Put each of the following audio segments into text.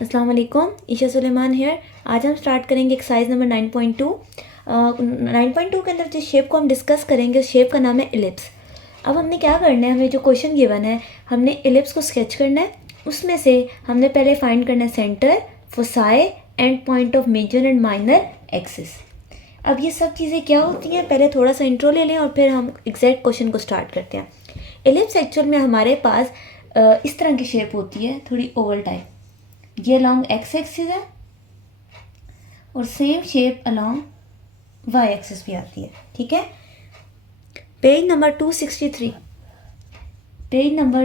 अस्सलाम वालेकुम, ईशा सुलेमान हेयर। आज हम स्टार्ट करेंगे एक्सरसाइज नंबर 9.2। 9.2 के अंदर जिस शेप को हम डिस्कस करेंगे उस शेप का नाम है एलिप्स। अब हमने क्या करना है, हमें जो क्वेश्चन गिवन है हमने एलिप्स को स्केच करना है। उसमें से हमने पहले फाइंड करना है centre, foci, end point of major and minor axis. अब ये सब चीज़ें क्या होती हैं, पहले थोड़ा सा इंट्रो ले लें और फिर हम एग्जैक्ट क्वेश्चन को स्टार्ट करते हैं। एलिप्स एक्चुअल में हमारे पास इस तरह की शेप होती है, थोड़ी ओवल टाइप। ये अलॉन्ग एक्स एक्सिस है और same shape along y axis भी आती है। ठीक है, पेज नंबर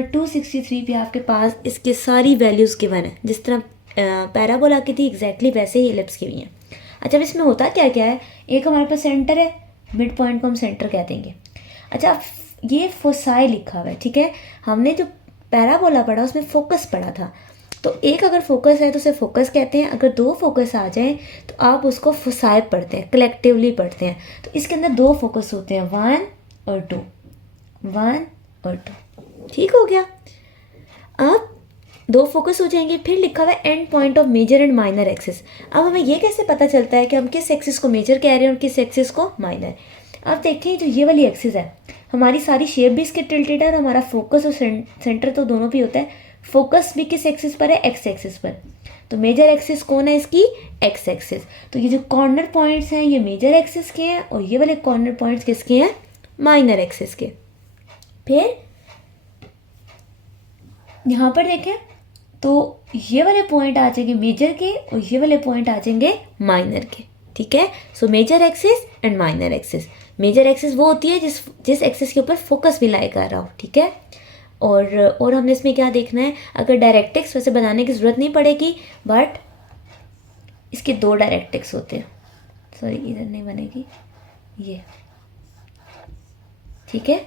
263 पे आपके पास इसके सारी वैल्यूज़ गिवन है, जिस तरह पैराबोला की थी एग्जैक्टली वैसे ही एलिप्स की भी हैं। अच्छा, अब इसमें होता क्या क्या है, एक हमारे पास सेंटर है, मिड पॉइंट को हम सेंटर कह देंगे। अच्छा, ये फोसाई लिखा हुआ है। ठीक है, हमने जो पैराबोला पढ़ा उसमें फोकस पढ़ा था, तो एक अगर फोकस है तो उसे फोकस कहते हैं, अगर दो फोकस आ जाएं तो आप उसको फोसाई पढ़ते हैं, कलेक्टिवली पढ़ते हैं। तो इसके अंदर दो फोकस होते हैं, 1 और 2, 1 और 2। ठीक हो गया। अब दो फोकस हो जाएंगे, फिर लिखा हुआ है end point of major and minor axis. अब हमें ये कैसे पता चलता है कि हम किस एक्सिस को मेजर कह रहे हैं और किस एक्सिस को माइनर। अब देखें, जो ये वाली एक्सिस है, हमारी सारी शेप भी इसके टिल्टेड है और हमारा फोकस और सेंटर तो दोनों भी होता है। फोकस भी किस एक्सिस पर है, एक्स एक्सिस पर। तो मेजर एक्सिस कौन है इसकी, एक्स एक्सिस। तो ये जो कॉर्नर पॉइंट्स हैं ये मेजर एक्सिस के हैं और ये वाले कॉर्नर पॉइंट्स किसके हैं, माइनर एक्सिस के। फिर यहाँ पर देखें तो ये वाले पॉइंट आ जाएंगे मेजर के और ये वाले पॉइंट आ जाएंगे माइनर के। ठीक है, so major axis and minor axis. Major axis वो होती है जिस एक्सिस के ऊपर फोकस भी लाई कर रहा हो। ठीक है, और हमने इसमें क्या देखना है, अगर डायरेक्ट्रिक्स वैसे बनाने की ज़रूरत नहीं पड़ेगी, बट इसके दो डायरेक्ट्रिक्स होते हैं। सॉरी, इधर नहीं बनेगी ये। ठीक है,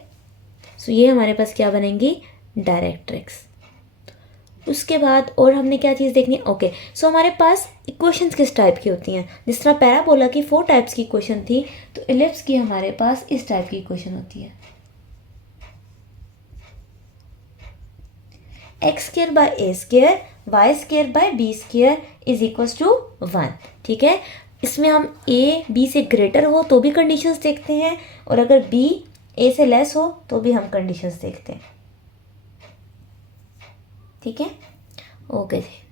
सो ये हमारे पास क्या बनेंगी, डायरेक्ट्रिक्स। उसके बाद और हमने क्या चीज़ देखनी है, ओके। सो हमारे पास इक्वेशंस किस टाइप की होती हैं, जिस तरह पैराबोला की 4 टाइप्स की इक्वेशन थी, तो एलिप्स की हमारे पास इस टाइप की इक्वेशन होती है, x square by a square y square by b square is equals to 1। ठीक है, इसमें हम ए बी से ग्रेटर हो तो भी कंडीशंस देखते हैं और अगर बी ए से लेस हो तो भी हम कंडीशंस देखते हैं। ठीक है, ओके जी।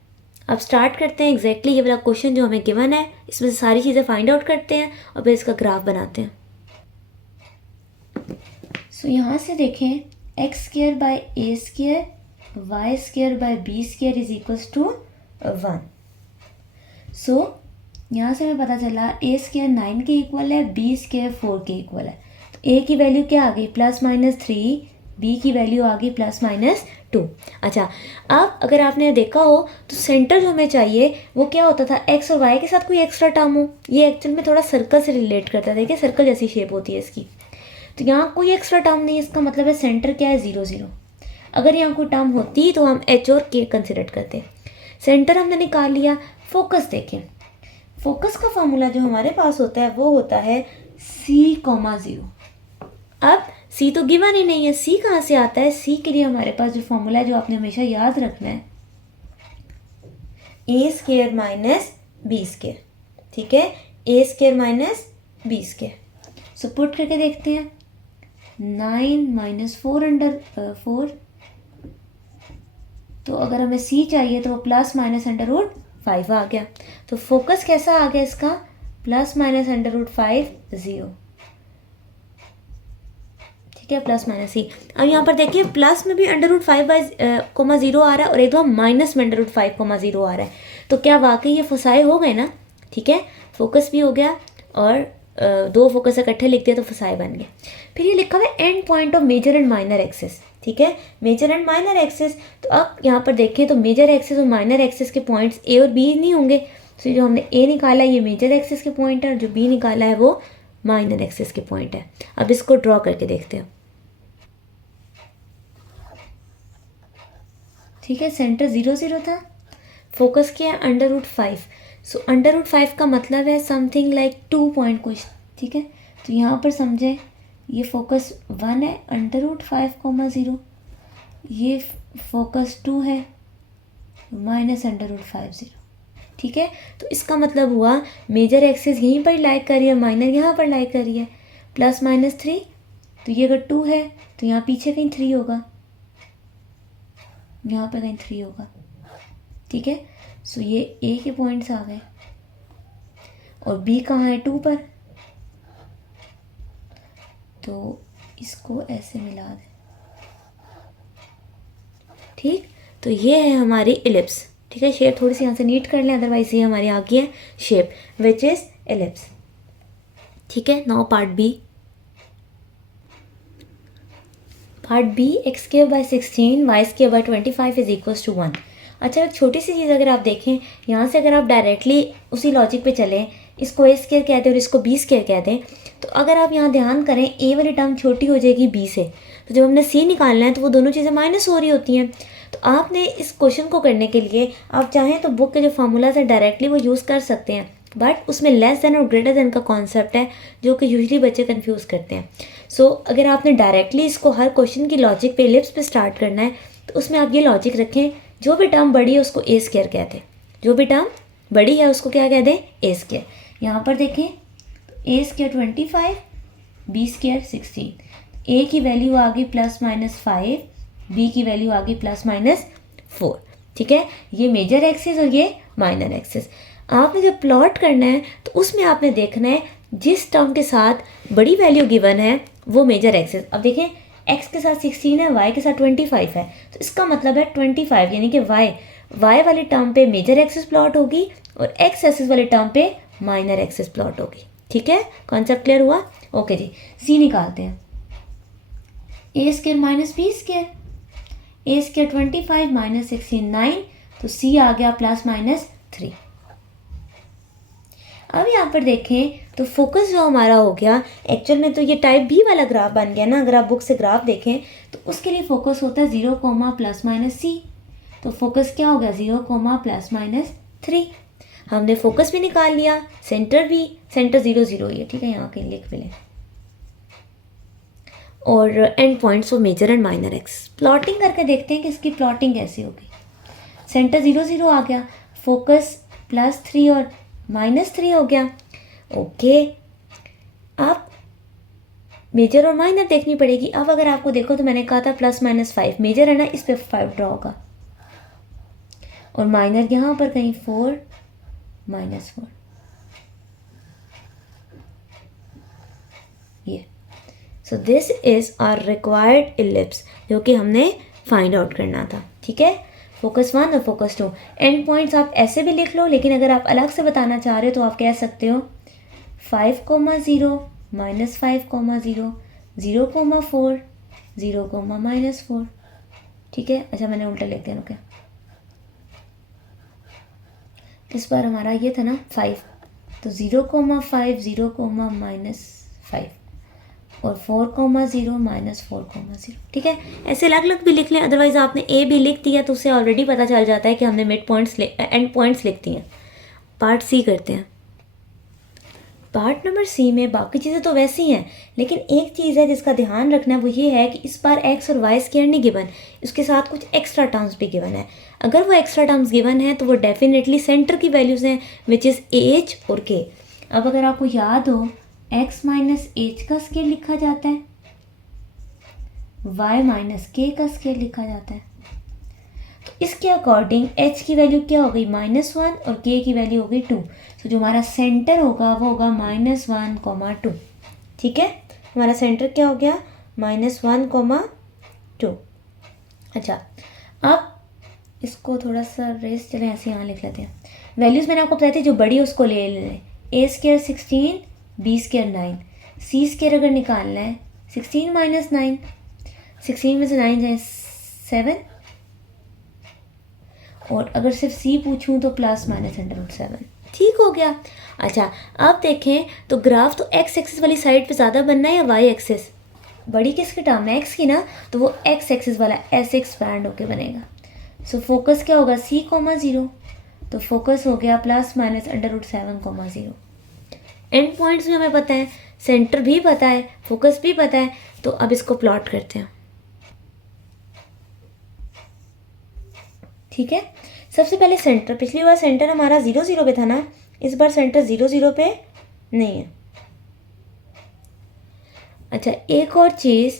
अब स्टार्ट करते हैं एग्जैक्टली ये वाला क्वेश्चन जो हमें गिवन है, इसमें से सारी चीज़ें फाइंड आउट करते हैं और फिर इसका ग्राफ बनाते हैं। सो यहाँ से देखें, x square by a square y square by b square is equals to 1। So यहाँ से हमें पता चला ए स्क्वायर 9 के इक्वल है, बी स्क्वायर 4 के इक्वल है। तो ए की वैल्यू क्या आ गई, +-3, बी की वैल्यू आ गई +-2। अच्छा, अब अगर आपने देखा हो तो सेंटर जो हमें चाहिए वो क्या होता था, एक्स और वाई के साथ कोई एक्स्ट्रा टर्म हो। ये एक्चुअल में थोड़ा सर्कल से रिलेट करता है, देखिए सर्कल जैसी शेप होती है इसकी। तो यहाँ कोई एक्स्ट्रा टर्म नहीं है, इसका मतलब है सेंटर क्या है, 0 0। अगर यहाँ कोई टर्म होती तो हम एच और के कंसिडर करते। सेंटर हमने निकाल लिया। फोकस देखें, फोकस का फॉर्मूला जो हमारे पास होता है वो होता है C,0। अब C तो गिवन ही नहीं है, C कहाँ से आता है। C के लिए हमारे पास जो फॉर्मूला है जो आपने हमेशा याद रखना है, A square minus B square. ठीक है, A square minus B square. So put करके देखते हैं, 9 - 4/4। तो अगर हमें C चाहिए तो +-√5 आ गया। तो फोकस कैसा आ गया इसका, +-√5 0। ठीक है, +-C। अब यहाँ पर देखिए प्लस में भी √5/0 आ रहा है और एक दो माइनस में √5,0 आ रहा है। तो क्या वाकई ये फोसाई हो गए ना। ठीक है, फोकस भी हो गया और दो फोकस इकट्ठे लिख दिया तो फोसाई बन गए। फिर ये लिखा हुआ है end point of major and minor axis. ठीक है, मेजर एंड माइनर एक्सिस। तो अब यहाँ पर देखें तो मेजर एक्सिस और माइनर एक्सिस के पॉइंट्स ए और बी नहीं होंगे। तो जो हमने ए निकाला है ये मेजर एक्सिस के पॉइंट है और जो बी निकाला है वो माइनर एक्सिस के पॉइंट है। अब इसको ड्रॉ करके देखते हैं। ठीक है, सेंटर 0 0 था, फोकस किया है √5। सो √5 का मतलब है समथिंग लाइक 2 पॉइंट कुछ। ठीक है, तो यहाँ पर समझें ये फोकस 1 है, √5,0, ये फोकस 2 है -√50। ठीक है, तो इसका मतलब हुआ मेजर एक्सिस यहीं पर लाई कर रही है, माइनर यहाँ पर लाई कर रही है, +-3। तो ये अगर 2 है तो यहाँ पीछे कहीं 3 होगा, यहाँ पर कहीं 3 होगा। ठीक है, सो ये ए के पॉइंट्स आ गए और बी कहाँ है, 2 पर, तो इसको ऐसे मिला दें। ठीक, तो ये है हमारी इलिप्स। ठीक है, शेप थोड़ी सी यहाँ से नीट कर लें, अदरवाइज ये हमारी आ गई है शेप विच इज इलिप्स। ठीक है, now part B. Part B, x²/16 y²/25 is equals to 1। अच्छा, एक छोटी सी चीज़ अगर आप देखें यहाँ से, अगर आप डायरेक्टली उसी लॉजिक पे चलें, इसको a² कहते हैं और इसको b² कहते हैं, तो अगर आप यहाँ ध्यान करें a वाली टर्म छोटी हो जाएगी b से, तो जब हमने c निकालना है तो वो दोनों चीज़ें माइनस हो रही होती हैं। तो आपने इस क्वेश्चन को करने के लिए आप चाहें तो बुक के जो फार्मूलाज है डायरेक्टली वो यूज़ कर सकते हैं, बट उसमें लेस देन और ग्रेटर देन का कॉन्सेप्ट है जो कि यूजली बच्चे कंफ्यूज करते हैं। सो अगर आपने डायरेक्टली इसको हर क्वेश्चन की लॉजिक पे इलिप्स पे स्टार्ट करना है तो उसमें आप ये लॉजिक रखें, जो भी टर्म बड़ी है उसको a² कहते हैं, जो भी टर्म बड़ी है उसको क्या कहते हैं, a²। यहाँ पर देखें a² 25, b² 16, a की वैल्यू आ गई +-5, b की वैल्यू आ गई +-4। ठीक है, ये मेजर एक्सिस और ये माइनर एक्सिस। आपने जब प्लॉट करना है तो उसमें आपने देखना है जिस टर्म के साथ बड़ी वैल्यू गिवन है वो मेजर एक्सिस। अब देखें x के साथ 16 है, y के साथ 25 है, तो इसका मतलब है 25 यानी कि y वाले टर्म पे मेजर एक्सिस प्लॉट होगी और x एक्सिस वाले टर्म पे माइनर एक्सिस प्लॉट होगी। ठीक है, कॉन्सेप्ट क्लियर हुआ? ओके जी, c निकालते हैं। a² - b², a² 25 - 16 9, तो c आ गया +-3। अब यहाँ पर देखें तो फोकस जो हमारा हो गया, एक्चुअल में तो ये टाइप बी वाला ग्राफ बन गया ना। अगर आप बुक से ग्राफ देखें तो उसके लिए फोकस होता है 0, ±c, तो फोकस क्या हो गया 0, ±3। हमने फोकस भी निकाल लिया, सेंटर भी, सेंटर 0 0 ही है। ठीक है, यहाँ कहीं लिख भी लें, और end points of major and minor x. Plotting करके देखते हैं कि इसकी प्लॉटिंग कैसी होगी। सेंटर 0 0 आ गया, फोकस +3 और -3 हो गया। ओके, अब मेजर और माइनर देखनी पड़ेगी। अब अगर आपको देखो तो मैंने कहा था +-5, मेजर है ना, इस पे 5 ड्रॉ होगा और माइनर यहाँ पर कहीं 4 -4, ये। So this is our required ellipse जो कि हमने फाइंड आउट करना था। ठीक है, फोकस 1 और फोकस 2। एंड पॉइंट्स आप ऐसे भी लिख लो, लेकिन अगर आप अलग से बताना चाह रहे हो तो आप कह सकते हो 5, 0 -5, 0 0, 4 0, -4। ठीक है, अच्छा मैंने उल्टा लिख दिया। ओके, इस बार हमारा ये था ना 5, तो 0, 5 0, -5 और 4, 0 -4, 0। ठीक है, ऐसे अलग अलग भी लिख लें, अदरवाइज आपने ए भी लिख दिया तो उससे ऑलरेडी पता चल जाता है कि हमने मिड पॉइंट्स एंड पॉइंट्स लिख दिए हैं। पार्ट सी करते हैं। पार्ट नंबर सी में बाकी चीज़ें तो वैसी हैं, लेकिन एक चीज़ है जिसका ध्यान रखना है, वो ये है कि इस बार एक्स और वाई स्क्वायर नहीं गिवन, उसके साथ कुछ एक्स्ट्रा टर्म्स भी गिवन है। अगर वो एक्स्ट्रा टर्म्स गिवन है तो वो डेफिनेटली सेंटर की वैल्यूज़ हैं, विच इज़ एच और के। अब अगर आपको याद हो x - h का स्केयर लिखा जाता है, y - k का स्केयर लिखा जाता है, तो इसके अकॉर्डिंग h की वैल्यू क्या हो गई -1 और k की वैल्यू हो गई 2। तो जो हमारा सेंटर होगा वो होगा -1, 2। ठीक है, हमारा सेंटर क्या हो गया -1, 2। अच्छा, अब इसको थोड़ा सा रेस चलें, ऐसे यहाँ लिख लेते हैं। वैल्यूज़ मैंने आपको बताई थी, जो बड़ी है उसको ले लें। a² 16, b² 9, c² अगर निकालना है 16 - 9, 16 में से 9 जाए 7, और अगर सिर्फ c पूछूं तो ±7। ठीक हो गया। अच्छा, अब देखें तो ग्राफ तो x एक्सिस वाली साइड पे ज़्यादा बनना है या y एक्सिस? बड़ी किसकी टर्म है, x की ना, तो वो x एक्सिस वाला ऐसे एक्सपैंड होके बनेगा। सो फोकस क्या होगा c, 0, तो फोकस हो गया ±7, 0। एंड पॉइंट्स भी हमें पता है, सेंटर भी पता है, फोकस भी पता है, तो अब इसको प्लॉट करते हैं। ठीक है, सबसे पहले सेंटर, पिछली बार सेंटर हमारा 0 0 पे था ना, इस बार सेंटर 0 0 पे नहीं है। अच्छा, एक और चीज़,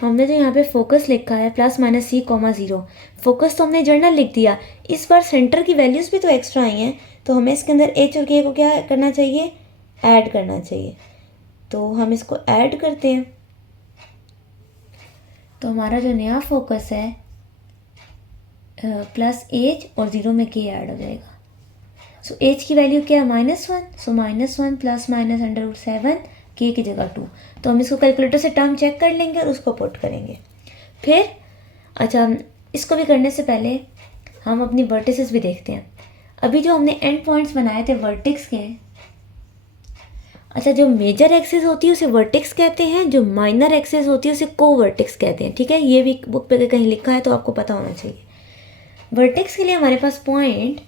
हमने जो यहाँ पे फोकस लिखा है +-c, 0, फोकस तो हमने जर्नल लिख दिया, इस बार सेंटर की वैल्यूज़ भी तो एक्स्ट्रा आई हैं, तो हमें इसके अंदर h और k को क्या करना चाहिए, ऐड करना चाहिए। तो हम इसको ऐड करते हैं, तो हमारा जो नया फोकस है +h और 0 में k ऐड हो जाएगा। सो h की वैल्यू क्या है, -1, सो -1 ±√7, k की जगह 2। तो हम इसको कैलकुलेटर से टर्म चेक कर लेंगे और उसको पुट करेंगे। फिर अच्छा, इसको भी करने से पहले हम अपनी वर्टिसेस भी देखते हैं। अभी जो हमने एंड पॉइंट्स बनाए थे वर्टेक्स के, अच्छा, जो मेजर एक्सिस होती है उसे वर्टेक्स कहते हैं, जो माइनर एक्सिस होती है उसे कोवर्टेक्स कहते हैं। ठीक है, ये भी बुक पे कहीं लिखा है तो आपको पता होना चाहिए। वर्टेक्स के लिए हमारे पास पॉइंट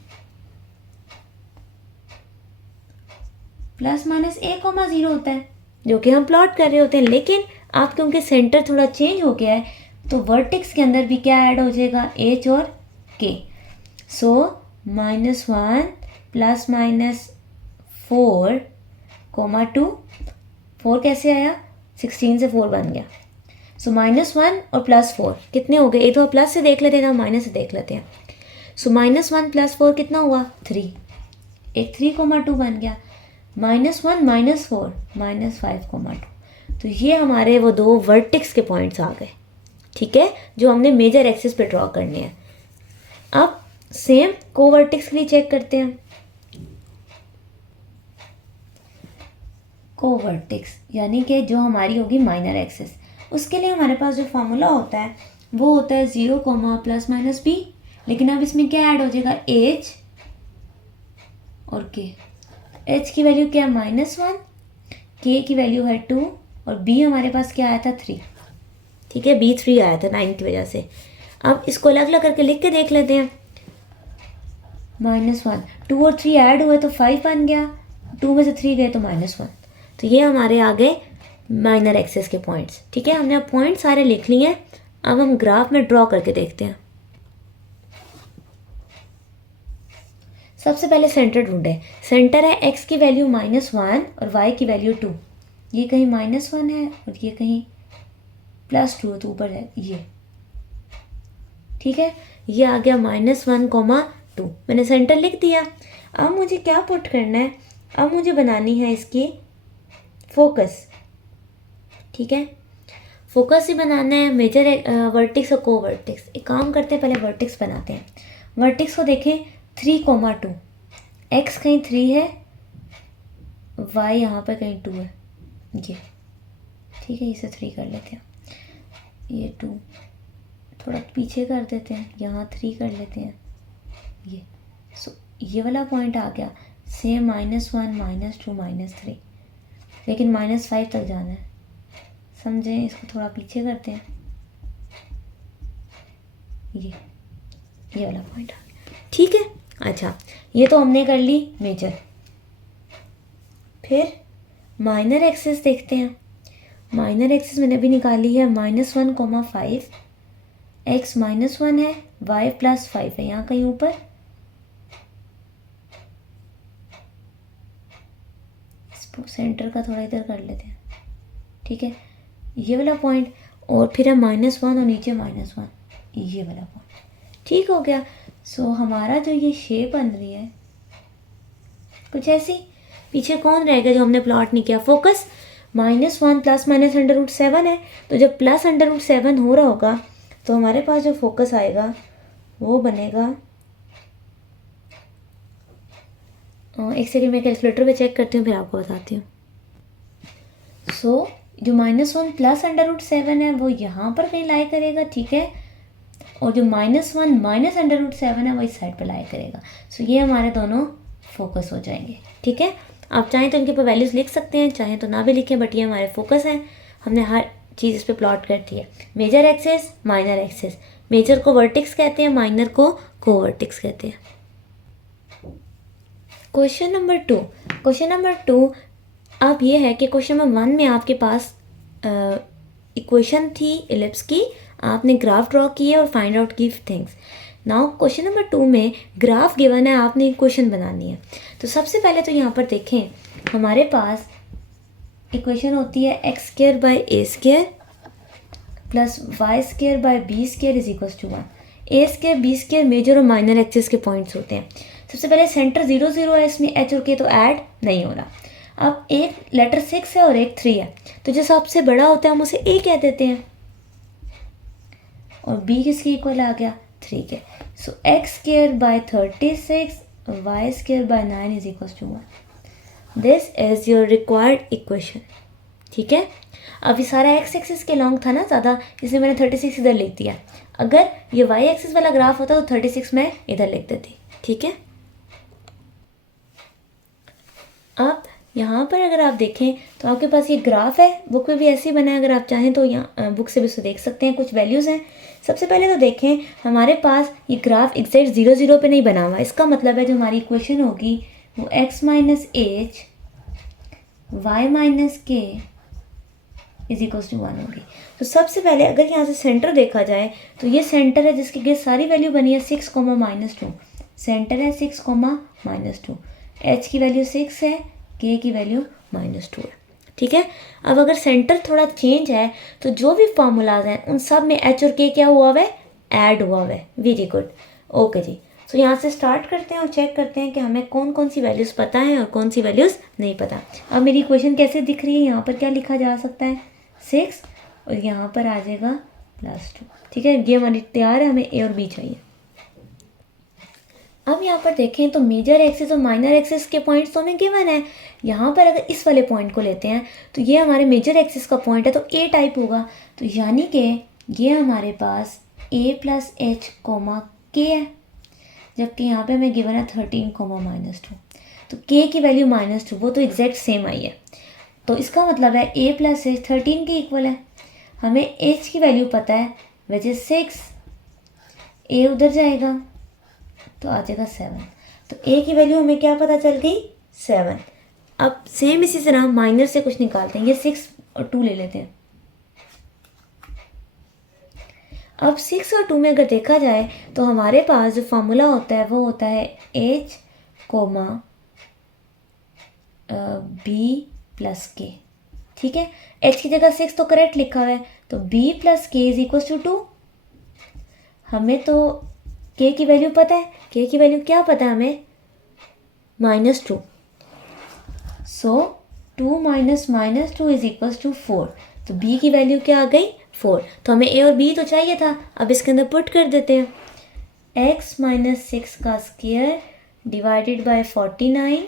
+-a, 0 होता है, जो कि हम प्लॉट कर रहे होते हैं। लेकिन आप क्योंकि सेंटर थोड़ा चेंज हो गया है, तो वर्टेक्स के अंदर भी क्या ऐड हो जाएगा, h और k। सो -1 ±4, 2, 4 कैसे आया, 16 से 4 बन गया। सो -1 और +4 कितने हो गए, एक तो प्लस से देख लेते हैं, माइनस से देख लेते हैं। सो -1 + 4 कितना हुआ, 3, एक 3, 2 बन गया। -1 -4 -5, 2। तो ये हमारे वो दो वर्टेक्स के पॉइंट्स आ गए। ठीक है, जो हमने मेजर एक्सिस पे ड्रॉ करने हैं। अब सेम कोवर्टेक्स के लिए चेक करते हैं। कोवर्टेक्स यानी कि जो हमारी होगी माइनर एक्सिस, उसके लिए हमारे पास जो फॉर्मूला होता है वो होता है 0, ±b। लेकिन अब इसमें क्या ऐड हो जाएगा, h और k। h की वैल्यू क्या है, -1, k की वैल्यू है 2 और b हमारे पास क्या आया था, 3। ठीक है, b 3 आया था 9 की वजह से। अब इसको अलग अलग करके लिख के देख लेते हैं। -1, 2 और 3 ऐड हुए तो 5 बन गया, 2 में से 3 गए तो -1। तो ये हमारे आ गए माइनर एक्सिस के पॉइंट्स। ठीक है, हमने अब पॉइंट सारे लिख लिए हैं। अब हम ग्राफ में ड्रॉ करके देखते हैं। सबसे पहले सेंटर ढूंढे। सेंटर है x की वैल्यू -1 और y की वैल्यू 2। ये कहीं -1 है और ये कहीं +2 तो ऊपर है ये। ठीक है, ये आ गया -1, 2। मैंने सेंटर लिख दिया। अब मुझे क्या पुट करना है, अब मुझे बनानी है इसकी फोकस। ठीक है, फोकस ही बनाना है, मेजर वर्टेक्स और कोवर्टेक्स। एक काम करते हैं, पहले वर्टेक्स बनाते हैं। वर्टेक्स को देखें 3, 2। x कहीं 3 है, y यहाँ पर कहीं 2 है, ये। ठीक है, इसे 3 कर लेते हैं, ये 2 थोड़ा पीछे कर देते हैं, यहाँ 3 कर लेते हैं, ये। सो ये वाला पॉइंट आ गया। सेम -1 -2 -3, लेकिन -5 तक जाना है, समझे। इसको थोड़ा पीछे करते हैं, ये वाला पॉइंट आ गया। ठीक है, अच्छा, ये तो हमने कर ली मेजर। फिर माइनर एक्सिस देखते हैं। माइनर एक्सिस मैंने अभी निकाली है, -1, 5। x -1 है, y +5 है यहाँ कहीं ऊपर। सेंटर का थोड़ा इधर कर लेते हैं। ठीक है, ये वाला पॉइंट, और फिर है -1 और नीचे -1, ये वाला पॉइंट। ठीक हो गया। सो हमारा जो ये शेप बन रही है कुछ ऐसी। पीछे कौन रहेगा जो हमने प्लॉट नहीं किया, फोकस। -1 ±√7 है, तो जब +√7 हो रहा होगा तो हमारे पास जो फोकस आएगा वो बनेगा, एक सेकेंड मैं कैलकुलेटर पे चेक करती हूँ फिर आपको बताती हूँ। सो जो -1 +√7 है वो यहाँ पर कहीं लाई करेगा। ठीक है, और जो -1 -√7 है वो इस साइड पर लाई करेगा। सो ये हमारे दोनों फोकस हो जाएंगे। ठीक है, आप चाहें तो इनके ऊपर वैल्यूज़ लिख सकते हैं, चाहें तो ना भी लिखें, बट ये हमारे फोकस हैं। हमने हर चीज़ इस पर प्लॉट कर दी है। Major axis, minor axis. Major को वर्टेक्स कहते हैं, माइनर को कोवर्टेक्स कहते हैं। क्वेश्चन नंबर 2 अब ये है कि क्वेश्चन नंबर 1 में आपके पास इक्वेशन थी एलिप्स की, आपने ग्राफ ड्रॉ किए और फाइंड आउट की थिंग्स। नाउ क्वेश्चन नंबर 2 में ग्राफ गिवन है, आपने इक्वेशन बनानी है। तो सबसे पहले तो यहाँ पर देखें, हमारे पास इक्वेशन होती है x square by a square plus y square by b square is equal to 1। A square b square major और माइनर एक्सिस के पॉइंट्स होते हैं। सबसे पहले सेंटर 0 0 है, इसमें एच और के तो ऐड नहीं हो रहा। अब एक लेटर 6 है और एक 3 है, तो जो सबसे बड़ा होता है हम उसे ए कह देते हैं, और बी किसके इक्वल आ गया, 3 के। So x square by 36 y square by 9 is equal to 1। This is your required equation. ठीक है, अब ये सारा एक्स एक्सिस के लॉन्ग था ना ज़्यादा, इसलिए मैंने 36 इधर लिख दिया। अगर ये वाई एक्सिस वाला ग्राफ होता तो 36 मैं इधर लिख देती। ठीक है, अब यहाँ पर अगर आप देखें तो आपके पास ये ग्राफ है, बुक में भी ऐसे ही बना है, अगर आप चाहें तो यहाँ बुक से भी उसको देख सकते हैं। कुछ वैल्यूज़ हैं। सबसे पहले तो देखें, हमारे पास ये ग्राफ एग्जैक्ट 0 0 पे नहीं बना हुआ। इसका मतलब है जो हमारी इक्वेशन होगी वो x minus h y minus k is equal to 1 होगी। तो सबसे पहले अगर यहाँ से सेंटर देखा जाए तो ये सेंटर है जिसकी के सारी वैल्यू बनी है 6, -2। सेंटर है 6, -2। h की वैल्यू 6 है, k की वैल्यू -2 है। ठीक है, अब अगर सेंटर थोड़ा चेंज है तो जो भी फार्मूलाज हैं उन सब में h और k क्या हुआ है, ऐड हुआ है। वेरी गुड, ओके जी। तो यहाँ से स्टार्ट करते हैं और चेक करते हैं कि हमें कौन कौन सी वैल्यूज़ पता है और कौन सी वैल्यूज़ नहीं पता। अब मेरी इक्वेशन कैसे दिख रही है, यहाँ पर क्या लिखा जा सकता है, 6 और यहाँ पर आ जाएगा +2। ठीक है, ये हमारी तैयार है, हमें ए और बी चाहिए। अब यहाँ पर देखें तो मेजर एक्सिस और माइनर एक्सिस के पॉइंट्स तो हमें गिवन है। यहाँ पर अगर इस वाले पॉइंट को लेते हैं तो ये हमारे मेजर एक्सिस का पॉइंट है, तो ए टाइप होगा। तो यानी कि ये हमारे पास a प्लस एच कोमा के है, जबकि यहाँ पे हमें गिवन है 13, -2। तो k की वैल्यू -2, वो तो एग्जैक्ट सेम आई है। तो इसका मतलब है a प्लस एच 13 के इक्वल है। हमें h की वैल्यू पता है विच इज 6, a उधर जाएगा तो आ जाएगा 7। तो a की वैल्यू हमें क्या पता चल गई, 7। अब सेम इसी तरह माइनर से कुछ निकालते हैं, ये 6 और 2 ले लेते हैं। अब 6 और 2 में अगर देखा जाए तो हमारे पास जो फार्मूला होता है वो होता है h कोमा b प्लस के। ठीक है, h की जगह 6 तो करेक्ट लिखा हुआ है, तो b प्लस के इज इक्वल टू 2। हमें तो k की वैल्यू पता है, k की वैल्यू क्या पता है हमें, -2। सो 2 - -2 इज इक्वल टू 4। तो b की वैल्यू क्या आ गई, 4। तो हमें a और b तो चाहिए था, अब इसके अंदर पुट कर देते हैं। x - 6 का square divided bye 49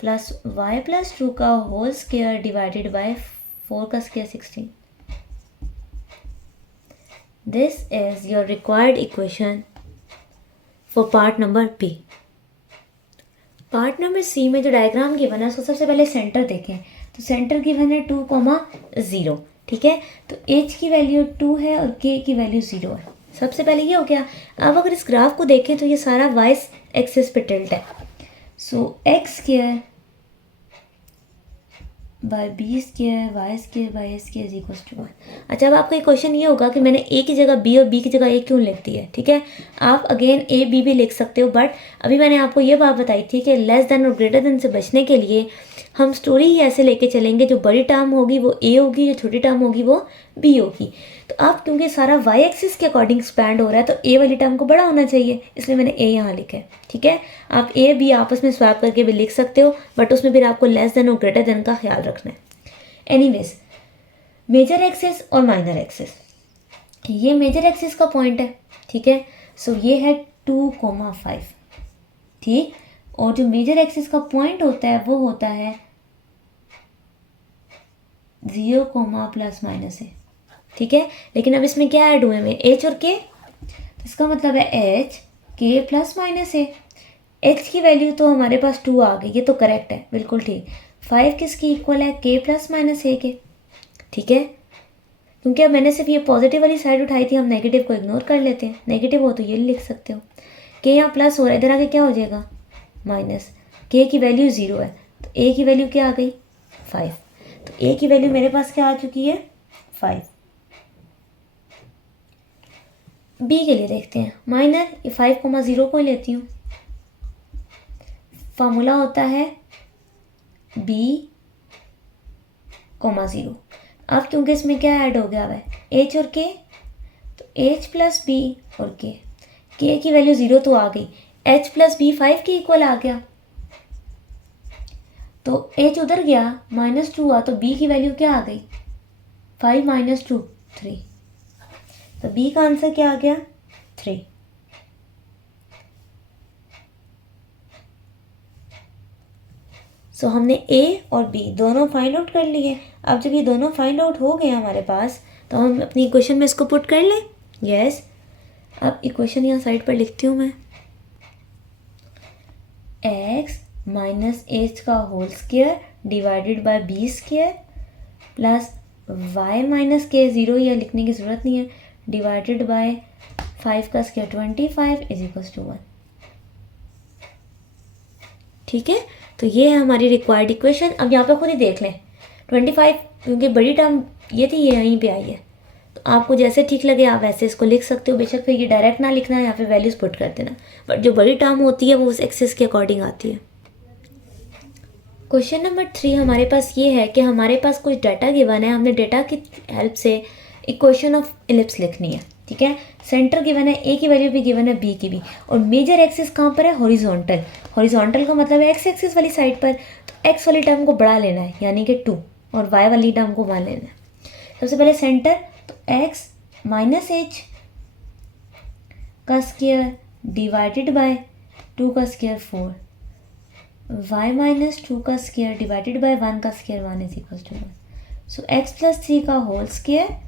plus y + 2 का होल स्क्वायर डिवाइडेड बाय 4 का square 16। This is your required equation for part number B. Part number C में जो डायग्राम गिवन है उसको सबसे पहले सेंटर देखें। तो सेंटर गिवन है 2, 0। ठीक है, तो h की वैल्यू 2 है और k की वैल्यू 0 है। सबसे पहले ये हो गया। अब अगर इस ग्राफ को देखें तो ये सारा y एक्सिस पे टिल्ट है। So x square by b square y square by s square is equal to 1। अच्छा, अब आपका क्वेश्चन ये होगा कि मैंने ए की जगह बी और बी की जगह ए क्यों लिख दी है। ठीक है, आप अगेन ए बी भी लिख सकते हो, बट अभी मैंने आपको ये बात बताई थी कि लेस देन और ग्रेटर देन से बचने के लिए हम स्टोरी ही ऐसे लेके चलेंगे, जो बड़ी टर्म होगी वो ए होगी, जो छोटी टर्म होगी वो बी होगी। तो अब क्योंकि सारा वाई एक्सिस के अकॉर्डिंग स्पैंड हो रहा है तो ए वाली टर्म को बड़ा होना चाहिए, इसलिए मैंने ए यहाँ लिखा है। ठीक है, आप ए बी आपस में स्वैप करके भी लिख सकते हो, बट उसमें फिर आपको लेस देन और ग्रेटर देन का ख्याल रखना है। एनीवेज, मेजर एक्सिस और माइनर एक्सिस, ये मेजर एक्सिस का पॉइंट है। ठीक है, सो ये है 2,5। ठीक, और जो मेजर एक्सिस का पॉइंट होता है वो होता है 0, ±a। ठीक है, लेकिन अब इसमें क्या ऐड हुए हैं, h और k, तो इसका मतलब है h k ±a। h की वैल्यू तो हमारे पास 2 आ गई, ये तो करेक्ट है, बिल्कुल ठीक। 5 किसकी इक्वल है, k ±a के। ठीक है, क्योंकि अब मैंने सिर्फ ये पॉजिटिव वाली साइड उठाई थी, हम नेगेटिव को इग्नोर कर लेते हैं। नेगेटिव हो तो ये लिख सकते हो, k यहाँ प्लस हो रहा है, इधर आके क्या हो जाएगा, माइनस। k की वैल्यू 0 है, तो a की वैल्यू क्या आ गई, 5। तो a की वैल्यू मेरे पास क्या आ चुकी है, 5। बी के लिए देखते हैं, माइनर ये 5,0 को ही लेती हूँ। फार्मूला होता है b, 0। अब क्योंकि इसमें क्या ऐड हो गया हुआ है, h और k, तो h प्लस b और k की वैल्यू 0 तो आ गई, h प्लस b 5 के इक्वल आ गया, तो h उधर गया, -2 हुआ, तो b की वैल्यू क्या आ गई, 5 - 2 3, तो b का आंसर क्या आ गया, 3। सो हमने a और b दोनों फाइंड आउट कर लिए। अब जब ये दोनों फाइंड आउट हो गए हमारे पास, तो हम अपनी इक्वेशन में इसको पुट कर लें। यस, अब इक्वेशन यहाँ साइड पर लिखती हूँ मैं, x माइनस एच का whole square divided by b square plus y minus k, 0 यह लिखने की ज़रूरत नहीं है, डिवाइडेड बाय 5 का स्क्वायर 25 इज इक्वल्स टू 1। ठीक है, तो ये है हमारी रिक्वायर्ड इक्वेशन। अब यहाँ पे खुद ही देख लें, 25 क्योंकि बड़ी टर्म ये थी, ये यहीं पे आई है, तो आपको जैसे ठीक लगे आप वैसे इसको लिख सकते हो। बेशक फिर ये डायरेक्ट ना लिखना, यहाँ पे वैल्यूज़ पुट कर देना, बट जो बड़ी टर्म होती है वो उस एक्सेस के अकॉर्डिंग आती है। क्वेश्चन नंबर 3 हमारे पास ये है कि हमारे पास कुछ डाटा गिवन है, हमने डाटा की हेल्प से इक्वेशन ऑफ इलिप्स लिखनी है। ठीक है, सेंटर गिवन है, ए की वैल्यू भी गिवन है, बी की भी, और मेजर एक्सिस कहाँ पर है, हॉरिजॉन्टल। हॉरिजॉन्टल का मतलब है एक्स एक्सिस वाली साइड पर, तो एक्स वाली टर्म को बढ़ा लेना है, यानी कि 2, और वाई वाली टर्म को 1 लेना है। सबसे पहले सेंटर, तो एक्स माइनस एच का स्क्वायर डिवाइडेड बाय 2 का स्क्वायर 4, y माइनस 2 का स्क्वायर डिवाइडेड बाय 1 का square 1 is equal to 1। So x plus 3 का होल स्क्वायर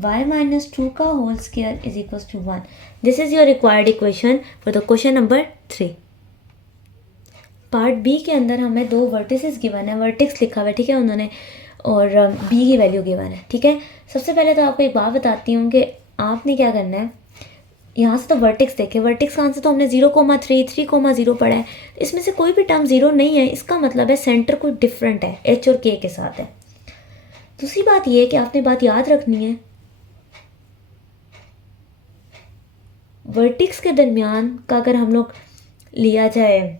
y माइनस 2 का whole square is equal to 1। This is your required equation for the question number 3। Part B के अंदर हमें 2 vertices given है, vertex लिखा हुआ है, ठीक है उन्होंने, और b की वैल्यू गिवन है। ठीक है, सबसे पहले तो आपको एक बात बताती हूँ कि आपने क्या करना है, यहाँ से तो वर्टेक्स देखे, वर्टेक्स का आंसर तो हमने 0,3, 3,0 पढ़ा है, इसमें से कोई भी टर्म 0 नहीं है, इसका मतलब है सेंटर कोई डिफरेंट है, h और k के साथ है। दूसरी बात ये है कि आपने बात याद रखनी है, वर्टेक्स के दरमियान का अगर हम लोग लिया जाए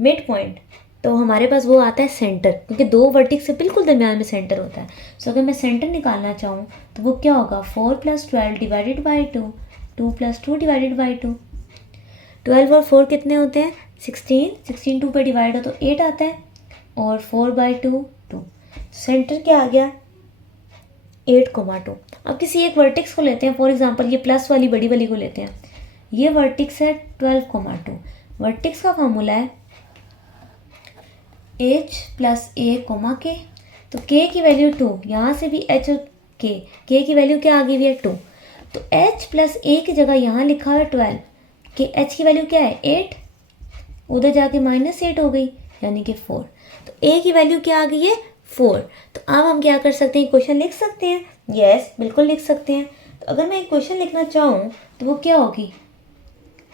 मिड पॉइंट, तो हमारे पास वो आता है सेंटर, क्योंकि 2 वर्टेक्स से बिल्कुल दरमियान में सेंटर होता है। सो अगर मैं सेंटर निकालना चाहूँ तो वो क्या होगा, 4 + 12 डिवाइडेड बाई 2, 2 + 2 डिवाइडेड बाई 2। 12 और 4 कितने होते हैं, 16, 16 2 पे डिवाइड हो तो 8 आता है, और 4/2 2। सेंटर क्या आ गया, 8,2। अब किसी एक वर्टेक्स को लेते हैं, फॉर एग्जांपल ये प्लस वाली बड़ी वाली को लेते हैं, ये वर्टेक्स है 12,2। वर्टेक्स का फार्मूला है h प्लस a, k, तो k की वैल्यू 2, यहाँ से भी h और k की वैल्यू क्या आ गई हुई है, 2, तो h प्लस a की जगह यहाँ लिखा है 12, कि h की वैल्यू क्या है 8, उधर जाके -8 हो गई, यानी कि 4, तो a की वैल्यू क्या आ गई है 4। तो अब हम क्या कर सकते हैं, इक्वेशन लिख सकते हैं। यस, बिल्कुल लिख सकते हैं। तो अगर मैं इक्वेशन लिखना चाहूँ तो वो क्या होगी,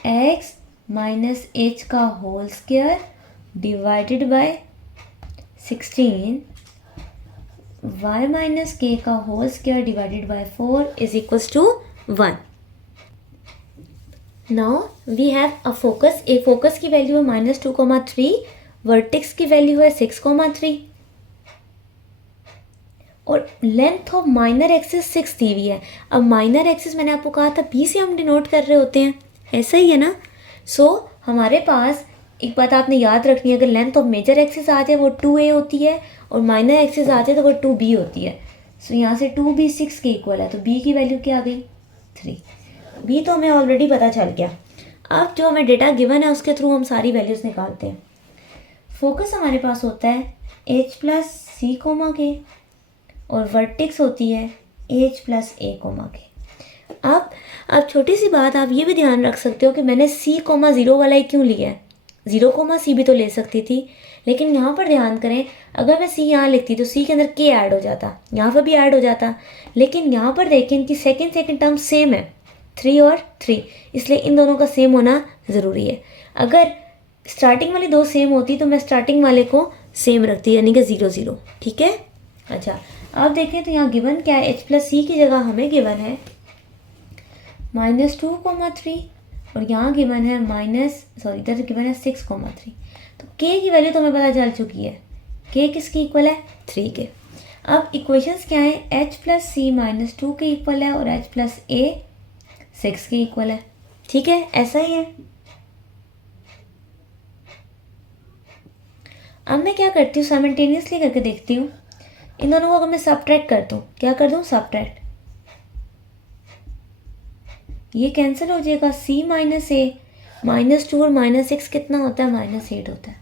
x माइनस एच का whole square divided by 16, y minus k का whole square divided by 4 is equals to 1। Now we have a focus, a focus की वैल्यू है -2,3, वर्टेक्स की वैल्यू है 6,3, और लेंथ ऑफ माइनर एक्सिस 6 दी हुई है। अब माइनर एक्सिस मैंने आपको कहा था b से हम डिनोट कर रहे होते हैं, ऐसा ही है ना। सो हमारे पास एक बात आपने याद रखनी है, अगर लेंथ ऑफ मेजर एक्सिस आ जाए वो 2a होती है, और माइनर एक्सिस आ जाए तो वो 2b होती है। सो यहाँ से 2b 6 के इक्वल है, तो b की वैल्यू क्या आ गई 3। b तो हमें ऑलरेडी पता चल गया। अब जो हमें डेटा गिवन है उसके थ्रू हम सारी वैल्यूज़ निकालते हैं। फोकस हमारे पास होता है h प्लस c, k, और वर्टेक्स होती है h प्लस a, k। अब छोटी सी बात, आप ये भी ध्यान रख सकते हो कि मैंने c, 0 वाला ही क्यों लिया है, 0, c भी तो ले सकती थी, लेकिन यहाँ पर ध्यान करें, अगर मैं c यहाँ लिखती तो c के अंदर k ऐड हो जाता, यहाँ पर भी ऐड हो जाता, लेकिन यहाँ पर देखें इनकी सेकेंड टर्म सेम है, 3 और 3, इसलिए इन दोनों का सेम होना ज़रूरी है। अगर स्टार्टिंग वाली 2 सेम होती तो मैं स्टार्टिंग वाले को सेम रखती, यानी कि 0 0। ठीक है, अच्छा अब देखें तो यहाँ गिवन क्या है, h प्लस c की जगह हमें गिवन है -2,3 और यहाँ गिवन है इधर गिवन है 6,3। तो k की वैल्यू तो हमें पता चल चुकी है, k किसके इक्वल है 3 के। अब इक्वेशंस क्या है, h + c -2 के इक्वल है और h + a 6 के इक्वल है। ठीक है, ऐसा ही है। अब मैं क्या करती हूँ, साइमल्टेनियसली करके देखती हूँ। इन दोनों को अगर मैं सबट्रैक्ट कर दूँ, क्या कर दूँ, सबट्रैक्ट, ये कैंसिल हो जाएगा। c - a -2 और -6 कितना होता है, -8 होता है।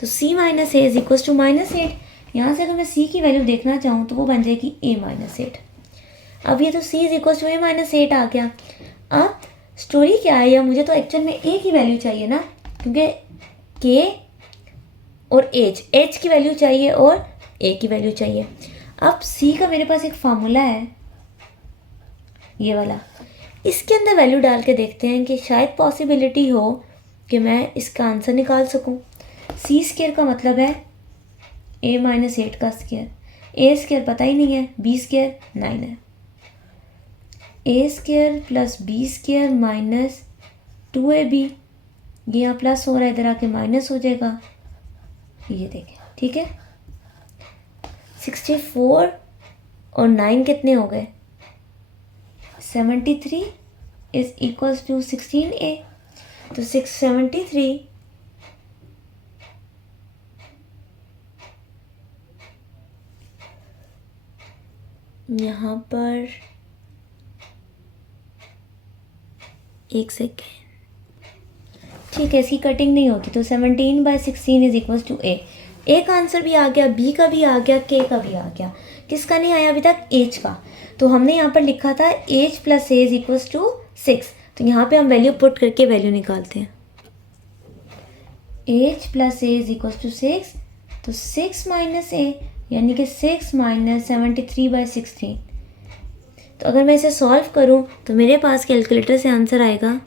तो c - a = -8। यहाँ से अगर मैं c की वैल्यू देखना चाहूँ तो वो बन जाएगी a - 8। अब ये तो c = a - 8 आ गया। अब स्टोरी क्या है, या मुझे तो एक्चुअल में a की वैल्यू चाहिए ना, क्योंकि k और h की वैल्यू चाहिए और a की वैल्यू चाहिए। अब c का मेरे पास एक फार्मूला है, ये वाला, इसके अंदर वैल्यू डाल के देखते हैं कि शायद पॉसिबिलिटी हो कि मैं इसका आंसर निकाल सकूं। c² का मतलब है a - 8 का स्क्वायर, a² पता ही नहीं है, b² 9 है। a² + b² - 2ab, ये यहाँ प्लस हो रहा है, इधर आके माइनस हो जाएगा, ये देखें। ठीक है, 64 और 9 कितने हो गए, 73 = 16a। तो 673 यहाँ पर, एक सेकेंड, ठीक है, इसकी कटिंग नहीं होती। तो 17/16 = a। a का आंसर भी आ गया, b का भी आ गया, k का भी आ गया। किसका नहीं आया अभी तक, h का। तो हमने यहाँ पर लिखा था h + a = 6। तो यहाँ पे हम वैल्यू पुट करके वैल्यू निकालते हैं। h + a = 6, तो 6 - a यानी कि 6 - 73/16। तो अगर मैं इसे सॉल्व करूँ तो मेरे पास कैलकुलेटर से आंसर आएगा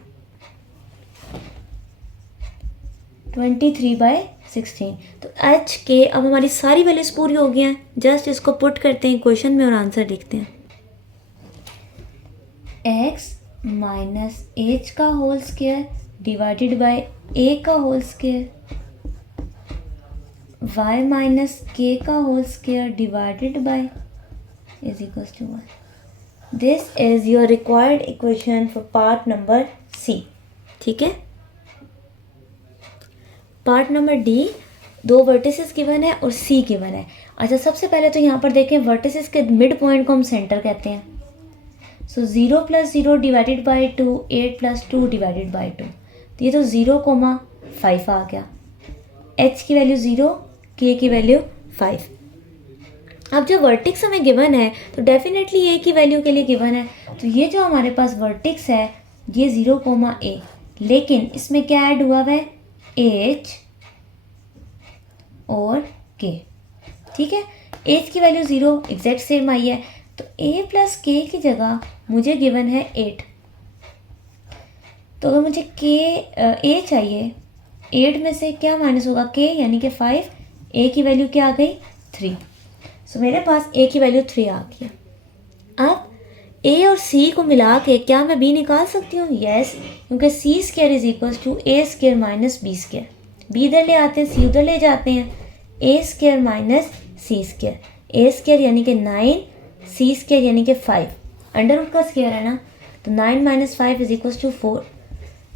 23/16। तो h के, अब हमारी सारी वैल्यूज पूरी हो गई हैं, जस्ट इसको पुट करते हैं क्वेश्चन में और आंसर लिखते हैं। x - h का whole square divided by a का होल स्क्वायर, y - k का whole square divided by = 1। This is your required equation for part number C। ठीक है, part number D, 2 vertices given है और C गिवन है। अच्छा, सबसे पहले तो यहाँ पर देखें, वर्टिसेस के मिड पॉइंट को हम सेंटर कहते हैं। सो 0 + 0 डिवाइडेड बाई 2, 8 + 2 डिवाइडेड बाई 2, तो ये तो 0,5 आ गया। h की वैल्यू 0, k की वैल्यू 5। अब जो वर्टिक्स हमें गिवन है तो डेफिनेटली a की वैल्यू के लिए गिवन है, तो ये जो हमारे पास वर्टिक्स है ये 0,a, लेकिन इसमें क्या ऐड हुआ है, h और k। ठीक है, h की वैल्यू 0 एग्जैक्ट सेम आई है, तो a + k की जगह मुझे गिवन है 8। तो अगर मुझे a चाहिए, 8 में से क्या माइनस होगा, k यानी कि 5, a की वैल्यू क्या आ गई, 3। सो मेरे पास a की वैल्यू 3 आ गया। अब a और c को मिला के क्या मैं b निकाल सकती हूँ, यस, क्योंकि c² = a² - b²। b इधर ले आते हैं, c उधर ले जाते हैं, a² - c²। a² यानी कि 9, c² यानी कि 5, अंडर रूट का स्क्वायर है ना, तो 9 - 5 = 4।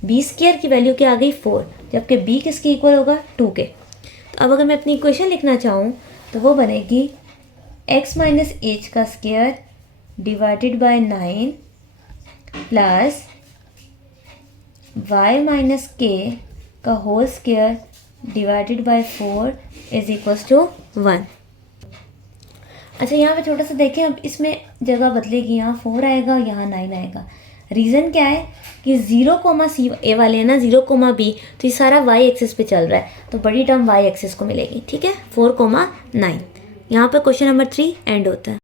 b² की वैल्यू क्या आ गई, 4, जबकि b किसके इक्वल होगा, 2 के। तो अब अगर मैं अपनी इक्वेशन लिखना चाहूँ तो वो बनेगी x - h का square divided bye 9 plus y - k का होल स्क्वायर डिवाइडेड बाय 4 = 1। अच्छा, यहाँ पे छोटा सा देखें, अब इसमें जगह बदलेगी, यहाँ 4 आएगा, यहाँ 9 आएगा। रीज़न क्या है कि 0,c ए वाले है ना, 0,b, तो ये सारा y एक्सिस पे चल रहा है, तो बड़ी टर्म y एक्सिस को मिलेगी। ठीक है, 4,9। यहाँ पे क्वेश्चन नंबर 3 एंड होता है।